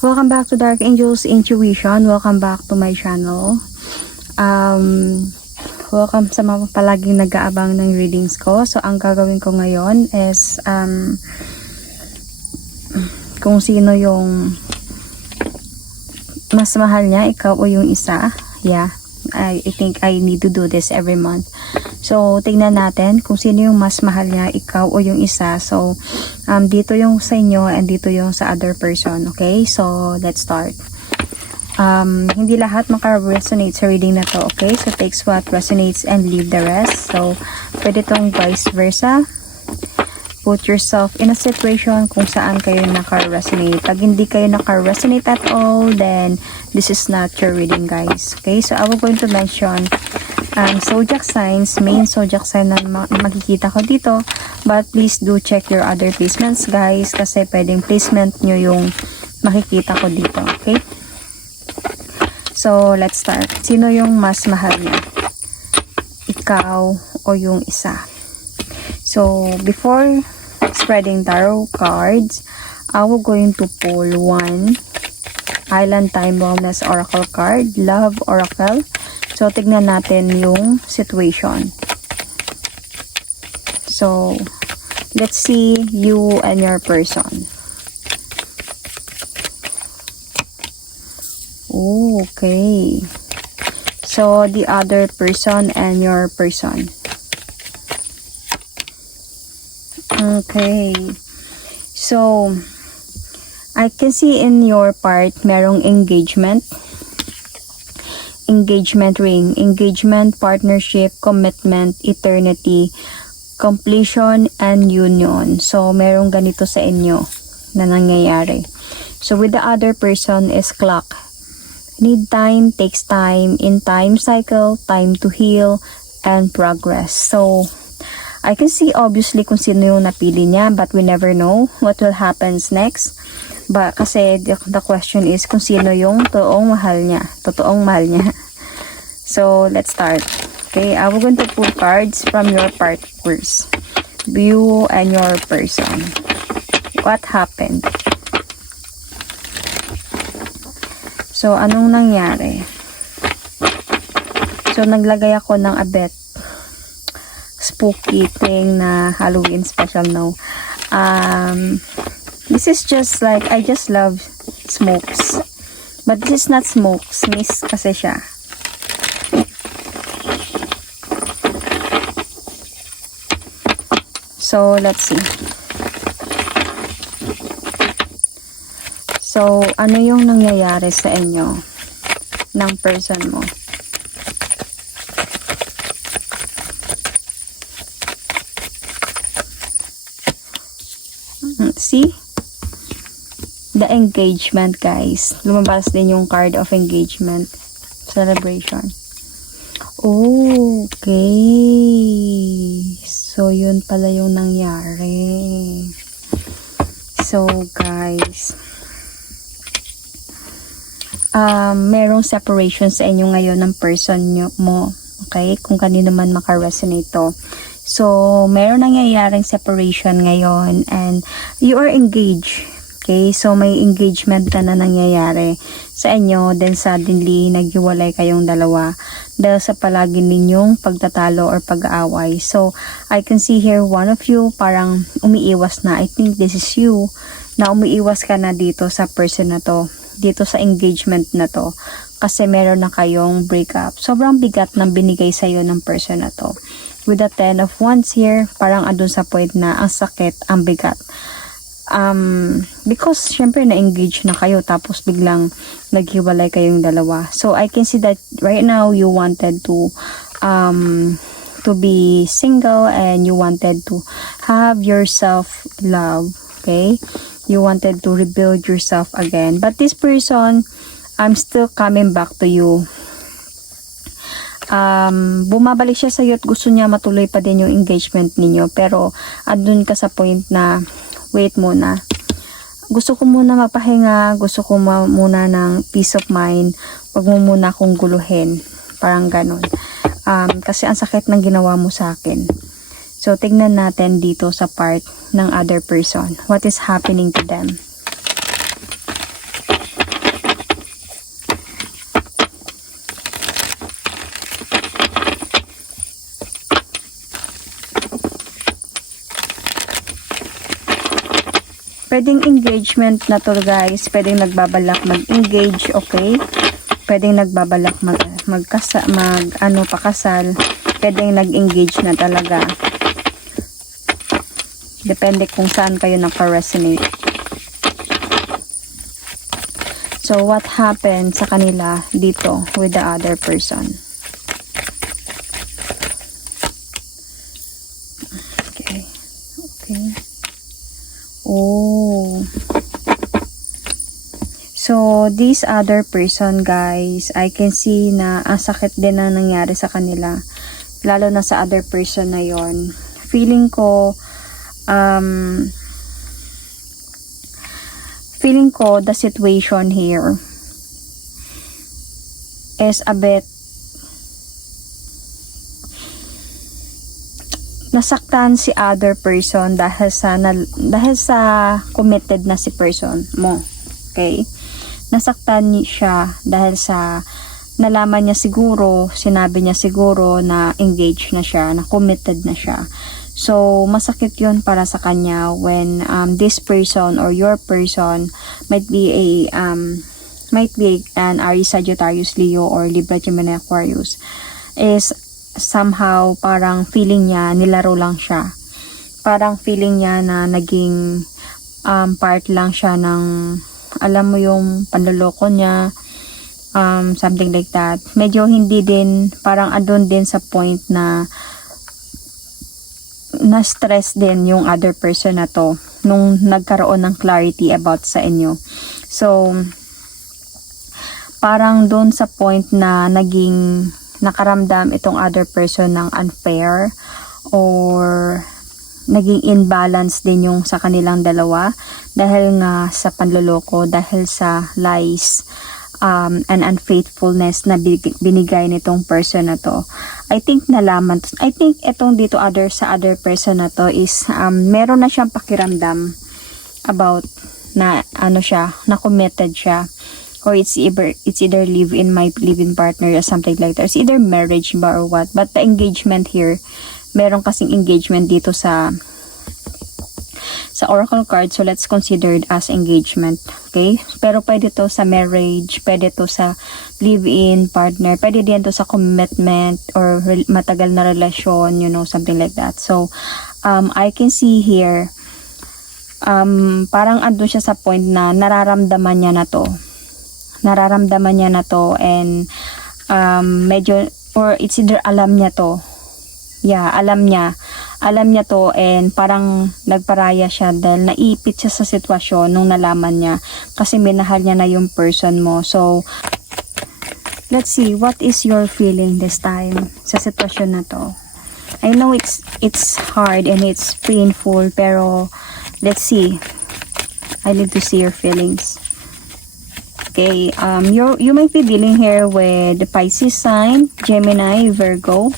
Welcome back to Dark Angels Intuition. Welcome back to my channel. Um, welcome sa mga palaging nag-aabang ng readings ko. So, ang gagawin ko ngayon is um, kung sino yung mas mahal niya, ikaw o yung isa. Yeah, I, I think I need to do this every month. So, tingnan natin kung sino yung mas mahal niya, ikaw o yung isa. So, um, dito yung sa inyo and dito yung sa other person. Okay? So, let's start. Um, hindi lahat maka-resonate sa reading na to. Okay? So, takes what resonates and leave the rest. So, pwede tong vice versa. Put yourself in a situation kung saan kayo naka-resonate. Pag hindi kayo naka-resonate at all, then this is not your reading, guys. Okay? So, I will going to mention um, zodiac signs, main zodiac sign na ma- makikita ko dito. But please do check your other placements, guys. Kasi pwedeng placement nyo yung makikita ko dito. Okay? So, let's start. Sino yung mas mahal niya? Ikaw o yung isa? So, before spreading tarot cards, I will going to pull one Island Time Wellness Oracle card, Love Oracle. So, tignan natin yung situation. So, let's see you and your person. Okay. So, the other person and your person. Okay. So, I can see in your part, merong engagement. Engagement ring. Engagement, partnership, commitment, eternity, completion, and union. So, merong ganito sa inyo na nangyayari. So, with the other person is clock. Need time, takes time, in time cycle, time to heal, and progress. So, I can see obviously kung sino yung napili niya but we never know what will happens next. Ba kasi the, the question is kung sino yung totoong mahal niya, totoong mahal niya. So, let's start. Okay, I will going to pull cards from your part first. You and your person. What happened? So, anong nangyari? So, naglagay ako ng abet spooky thing na Halloween special no. Um, this is just like, I just love smokes. But this is not smokes. Mist kasi siya. So, let's see. So, ano yung nangyayari sa inyo ng person mo? See? The engagement, guys. Lumabas din yung card of engagement. Celebration. Okay. So, yun pala yung nangyari. So, guys. Um, merong separation sa inyo ngayon ng person nyo, mo. Okay? Kung kanino man makaresonate to. So, meron nangyayaring separation ngayon and you are engaged. Okay? So, may engagement na na nangyayari sa inyo. Then, suddenly, naghiwalay kayong dalawa dahil sa palagi ninyong pagtatalo or pag-aaway. So, I can see here one of you parang umiiwas na. I think this is you na umiiwas ka na dito sa person na to. Dito sa engagement na to. Kasi meron na kayong breakup. Sobrang bigat ng binigay sa'yo ng person na to with the 10 of wands here, parang andun sa point na ang sakit, ang bigat. Um, because syempre na-engage na kayo tapos biglang naghiwalay kayong dalawa. So I can see that right now you wanted to um, to be single and you wanted to have yourself love, okay? You wanted to rebuild yourself again. But this person, I'm still coming back to you um, bumabalik siya sa iyo at gusto niya matuloy pa din yung engagement ninyo. Pero, andun ka sa point na, wait muna. Gusto ko muna mapahinga, gusto ko muna ng peace of mind. Huwag mo muna akong guluhin. Parang ganun. Um, kasi ang sakit ng ginawa mo sa akin. So, tignan natin dito sa part ng other person. What is happening to them? Pwedeng engagement na to guys. Pwedeng nagbabalak mag-engage, okay? Pwedeng nagbabalak mag, magkasa, mag, ano, pakasal. Pwedeng nag-engage na talaga. Depende kung saan kayo naka-resonate. So, what happened sa kanila dito with the other person? So, this other person, guys, I can see na ang sakit din na nangyari sa kanila. Lalo na sa other person na yon. Feeling ko, um, feeling ko the situation here is a bit nasaktan si other person dahil sa dahil sa committed na si person mo. Okay? Nasaktan siya dahil sa nalaman niya siguro, sinabi niya siguro na engaged na siya, na committed na siya. So, masakit yun para sa kanya when um, this person or your person might be a um, might be an Aries, Sagittarius, Leo, or Libra, Gemini, Aquarius is somehow parang feeling niya nilaro lang siya. Parang feeling niya na naging um, part lang siya ng alam mo yung panloloko niya um, something like that. Medyo hindi din parang adon din sa point na na-stress din yung other person na to nung nagkaroon ng clarity about sa inyo. So, parang doon sa point na naging nakaramdam itong other person ng unfair or naging imbalance din yung sa kanilang dalawa dahil nga sa panloloko, dahil sa lies um, and unfaithfulness na binig- binigay nitong person na to. I think nalaman, I think itong dito other sa other person na to is um, meron na siyang pakiramdam about na ano siya, na committed siya or it's either it's either live in my live in partner or something like that. It's either marriage ba or what. But the engagement here, meron kasing engagement dito sa sa oracle card. So let's consider it as engagement. Okay? Pero pwede to sa marriage, pwede to sa live-in partner, pwede din to sa commitment or matagal na relasyon, you know, something like that. So um I can see here um parang andun siya sa point na nararamdaman niya na to nararamdaman niya na to and um, medyo or it's either alam niya to yeah alam niya. Alam niya to and parang nagparaya siya dahil naipit siya sa sitwasyon nung nalaman niya kasi minahal niya na yung person mo. So let's see what is your feeling this time sa sitwasyon na to? I know it's it's hard and it's painful pero let's see. I need to see your feelings. Okay, um, you you might be dealing here with the Pisces sign, Gemini, Virgo,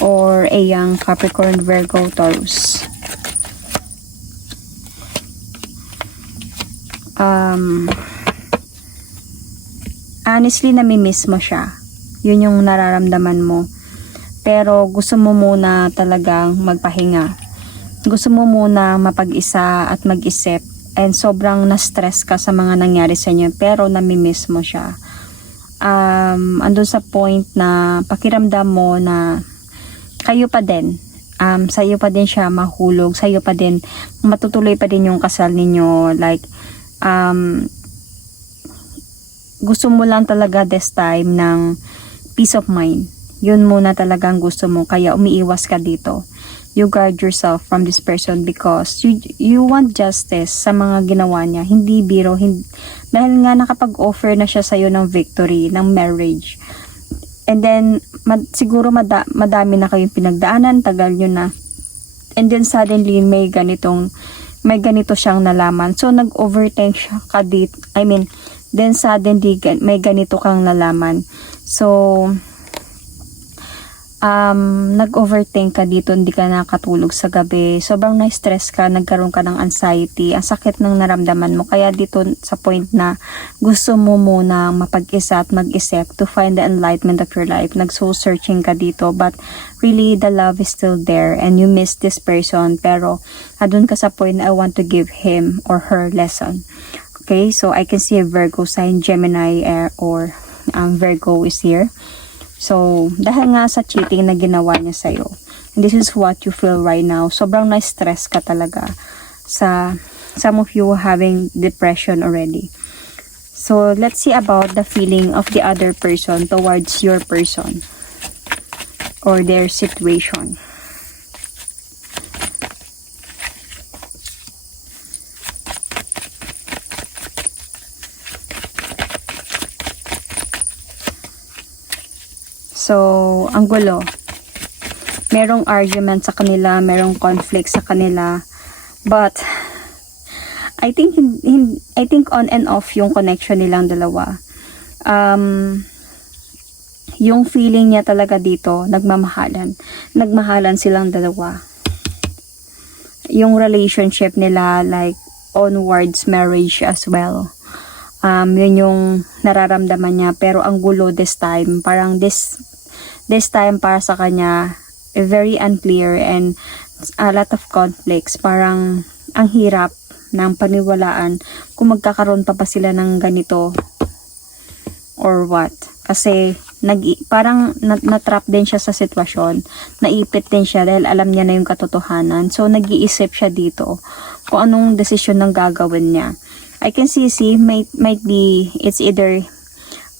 or a young Capricorn, Virgo, Taurus. Um, honestly, namimiss mo siya. Yun yung nararamdaman mo. Pero gusto mo muna talagang magpahinga. Gusto mo muna mapag-isa at mag-isip and sobrang na-stress ka sa mga nangyari sa inyo pero namimiss mo siya. Um, andun sa point na pakiramdam mo na kayo pa din. Um, sa'yo pa din siya mahulog. Sa'yo pa din, matutuloy pa din yung kasal ninyo. Like, um, gusto mo lang talaga this time ng peace of mind. Yun muna talagang gusto mo. Kaya umiiwas ka dito you guard yourself from this person because you you want justice sa mga ginawa niya. Hindi biro, hindi, dahil nga nakapag-offer na siya sa iyo ng victory, ng marriage. And then, mad, siguro mada, madami na kayong pinagdaanan, tagal nyo na. And then suddenly, may ganitong, may ganito siyang nalaman. So, nag-overthink siya ka dit, I mean, then suddenly, may ganito kang nalaman. So, um, nag-overthink ka dito, hindi ka nakatulog sa gabi, sobrang na-stress ka, nagkaroon ka ng anxiety, ang sakit ng naramdaman mo. Kaya dito sa point na gusto mo muna mapag-isa at mag-isip to find the enlightenment of your life. Nag-soul searching ka dito, but really the love is still there and you miss this person, pero adun ka sa point na I want to give him or her lesson. Okay, so I can see a Virgo sign, Gemini uh, or um, Virgo is here. So, dahil nga sa cheating na ginawa niya sa'yo, and this is what you feel right now, sobrang na-stress ka talaga sa some of you having depression already. So, let's see about the feeling of the other person towards your person or their situation. So, ang gulo. Merong argument sa kanila, merong conflict sa kanila. But, I think, hin- hin- I think on and off yung connection nilang dalawa. Um, yung feeling niya talaga dito, nagmamahalan. Nagmahalan silang dalawa. Yung relationship nila, like, onwards marriage as well. Um, yun yung nararamdaman niya. Pero ang gulo this time, parang this, this time para sa kanya, very unclear and a lot of conflicts. Parang ang hirap ng paniwalaan kung magkakaroon pa ba sila ng ganito or what. Kasi nag parang na- natrap din siya sa sitwasyon. Naipit din siya dahil alam niya na yung katotohanan. So nag-iisip siya dito kung anong desisyon ng gagawin niya. I can see, see, might, might be, it's either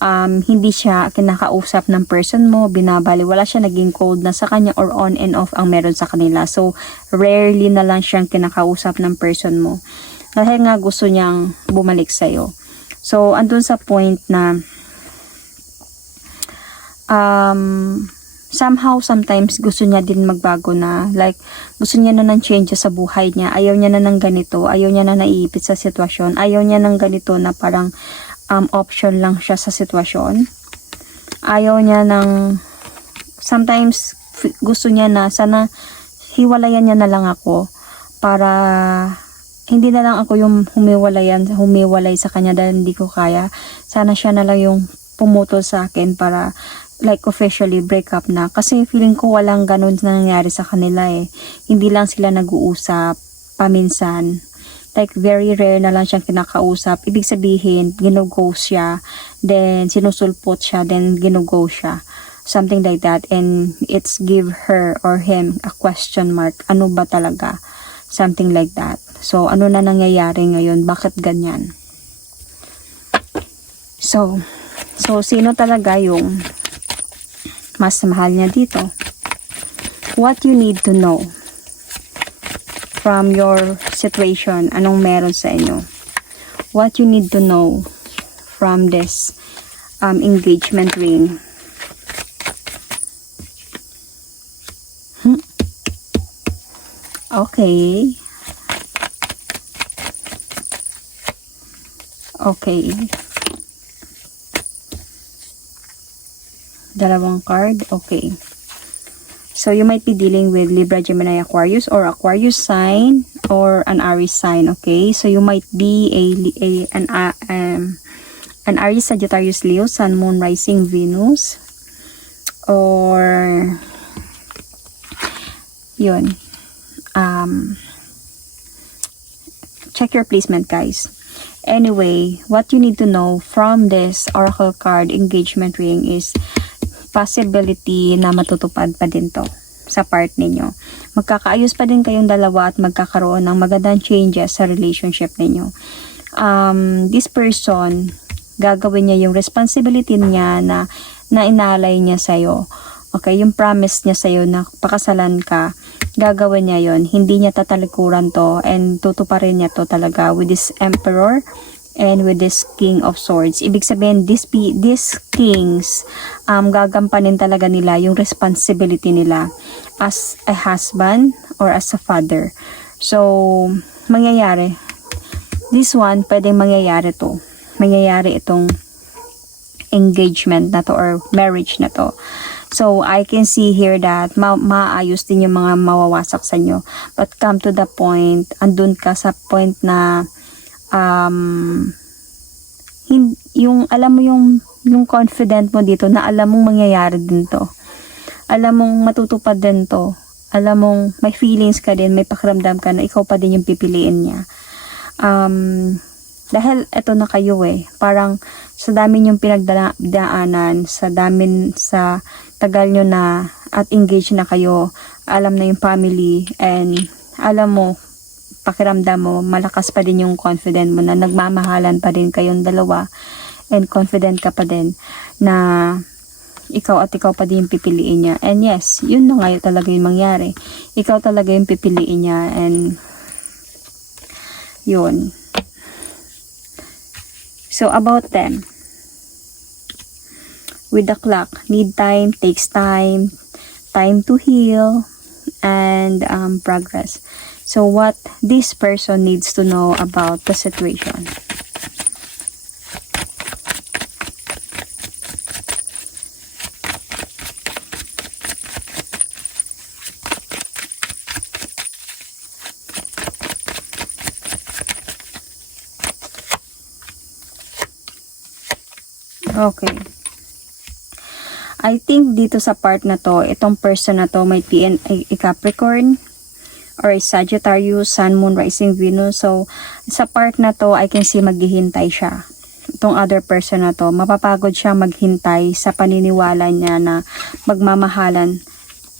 um, hindi siya kinakausap ng person mo, binabali, wala siya naging cold na sa kanya or on and off ang meron sa kanila. So, rarely na lang siyang kinakausap ng person mo. Dahil nga gusto niyang bumalik sa'yo. So, andun sa point na um, somehow sometimes gusto niya din magbago na like gusto niya na ng change sa buhay niya ayaw niya na ng ganito ayaw niya na naiipit sa sitwasyon ayaw niya ng ganito na parang um, option lang siya sa sitwasyon ayaw niya ng sometimes gusto niya na sana hiwalayan niya na lang ako para hindi na lang ako yung humiwalayan, humiwalay sa kanya dahil hindi ko kaya. Sana siya na lang yung pumutol sa akin para like officially break up na. Kasi feeling ko walang ganun na nangyari sa kanila eh. Hindi lang sila nag-uusap paminsan. Like very rare na lang siyang kinakausap. Ibig sabihin, ginughost siya. Then sinusulpot siya. Then ginughost siya. Something like that. And it's give her or him a question mark. Ano ba talaga? Something like that. So, ano na nangyayari ngayon? Bakit ganyan? So, so sino talaga yung mas mahal niya dito? What you need to know from your situation, anong meron sa inyo? What you need to know from this um, engagement ring? Hmm? Okay. Okay. Dalawang card. Okay. So, you might be dealing with Libra, Gemini, Aquarius or Aquarius sign or an Aries sign. Okay. So, you might be a, a an, uh, um, an Aries, Sagittarius, Leo, Sun, Moon, Rising, Venus or yun. Um, check your placement, guys. Anyway, what you need to know from this oracle card engagement ring is possibility na matutupad pa din to sa part ninyo. Magkakaayos pa din kayong dalawa at magkakaroon ng magandang changes sa relationship ninyo. Um, this person, gagawin niya yung responsibility niya na, na inalay niya sa'yo. Okay, yung promise niya sa'yo na pakasalan ka, gagawin niya yon Hindi niya tatalikuran to and tutuparin niya to talaga with this emperor and with this king of swords. Ibig sabihin, this, this kings, um, gagampanin talaga nila yung responsibility nila as a husband or as a father. So, mangyayari. This one, pwedeng mangyayari to. Mangyayari itong engagement na to or marriage na to. So, I can see here that ma maayos din yung mga mawawasak sa inyo. But come to the point, andun ka sa point na um, yung, alam mo yung, yung confident mo dito na alam mong mangyayari din to. Alam mong matutupad din to. Alam mong may feelings ka din, may pakiramdam ka na ikaw pa din yung pipiliin niya. Um, dahil eto na kayo eh. Parang sa dami yung pinagdaanan, sa dami sa tagal nyo na at engaged na kayo, alam na yung family and alam mo, pakiramdam mo, malakas pa din yung confident mo na nagmamahalan pa din kayong dalawa and confident ka pa din na ikaw at ikaw pa din yung pipiliin niya. And yes, yun na nga talaga yung mangyari. Ikaw talaga yung pipiliin niya and yun. So, about them. With the clock, need time, takes time, time to heal, and um, progress. So, what this person needs to know about the situation. Okay. I think dito sa part na to, itong person na to might be an, a, a Capricorn or Sagittarius, Sun, Moon, Rising, Venus. So, sa part na to, I can see maghihintay siya. Itong other person na to, mapapagod siya maghintay sa paniniwala niya na magmamahalan.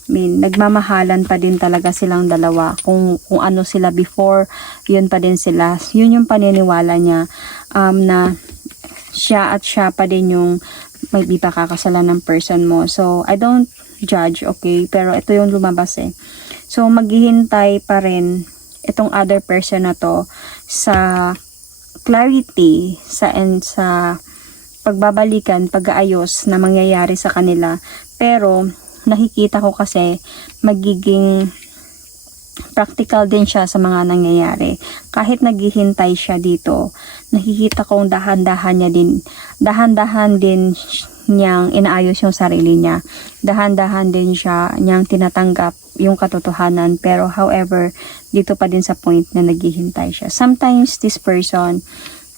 I mean, nagmamahalan pa din talaga silang dalawa. Kung, kung ano sila before, yun pa din sila. Yun yung paniniwala niya um, na siya at siya pa din yung may di pa kakasalan ng person mo. So, I don't judge, okay? Pero ito yung lumabas eh. So, maghihintay pa rin itong other person na to sa clarity sa and sa pagbabalikan, pag-aayos na mangyayari sa kanila. Pero, nakikita ko kasi magiging practical din siya sa mga nangyayari. Kahit naghihintay siya dito, nakikita kong dahan-dahan niya din, dahan-dahan din niyang inaayos yung sarili niya. Dahan-dahan din siya niyang tinatanggap yung katotohanan. Pero however, dito pa din sa point na naghihintay siya. Sometimes this person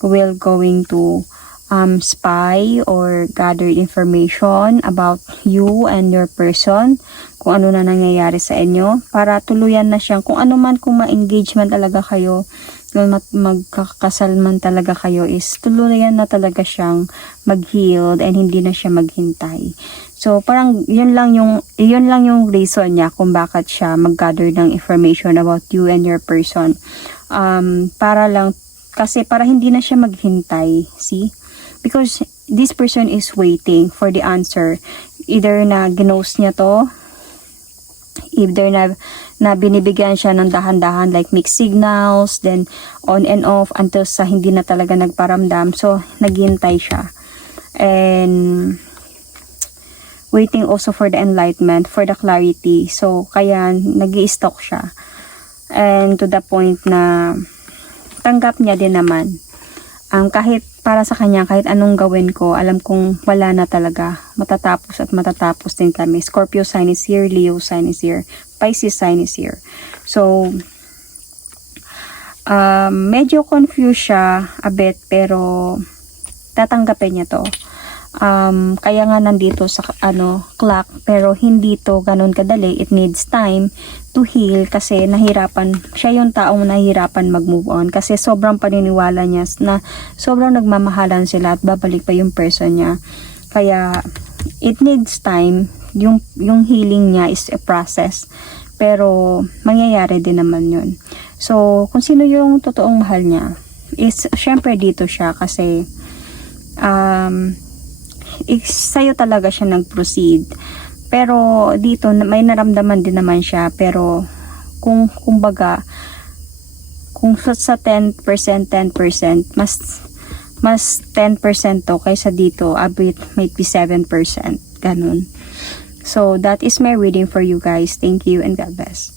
will going to um, spy or gather information about you and your person, kung ano na nangyayari sa inyo, para tuluyan na siyang, kung ano man kung ma-engagement talaga kayo, kung mag- magkakasal man talaga kayo, is tuluyan na talaga siyang mag-healed and hindi na siya maghintay. So, parang yun lang yung, yun lang yung reason niya kung bakit siya mag-gather ng information about you and your person. Um, para lang, kasi para hindi na siya maghintay, see? Because this person is waiting for the answer. Either na ginost niya to either na na binibigyan siya ng dahan-dahan like mixed signals then on and off until sa hindi na talaga nagparamdam. So naghintay siya. And waiting also for the enlightenment for the clarity. So kaya nag stock siya. And to the point na tanggap niya din naman um, kahit para sa kanya, kahit anong gawin ko, alam kong wala na talaga. Matatapos at matatapos din kami. Scorpio sign is here, Leo sign is here, Pisces sign is here. So, um, medyo confused siya a bit, pero tatanggapin niya to. Um, kaya nga nandito sa ano clock pero hindi to ganun kadali it needs time to heal kasi nahirapan siya yung taong nahirapan mag-move on kasi sobrang paniniwala niya na sobrang nagmamahalan sila at babalik pa yung person niya. Kaya it needs time. Yung yung healing niya is a process. Pero mangyayari din naman yun. So kung sino yung totoong mahal niya is syempre dito siya kasi um is, sa'yo talaga siya nag-proceed. Pero dito may naramdaman din naman siya pero kung kumbaga kung sa 10% 10% mas mas 10% to kaysa dito abit may be 7% ganun. So that is my reading for you guys. Thank you and God bless.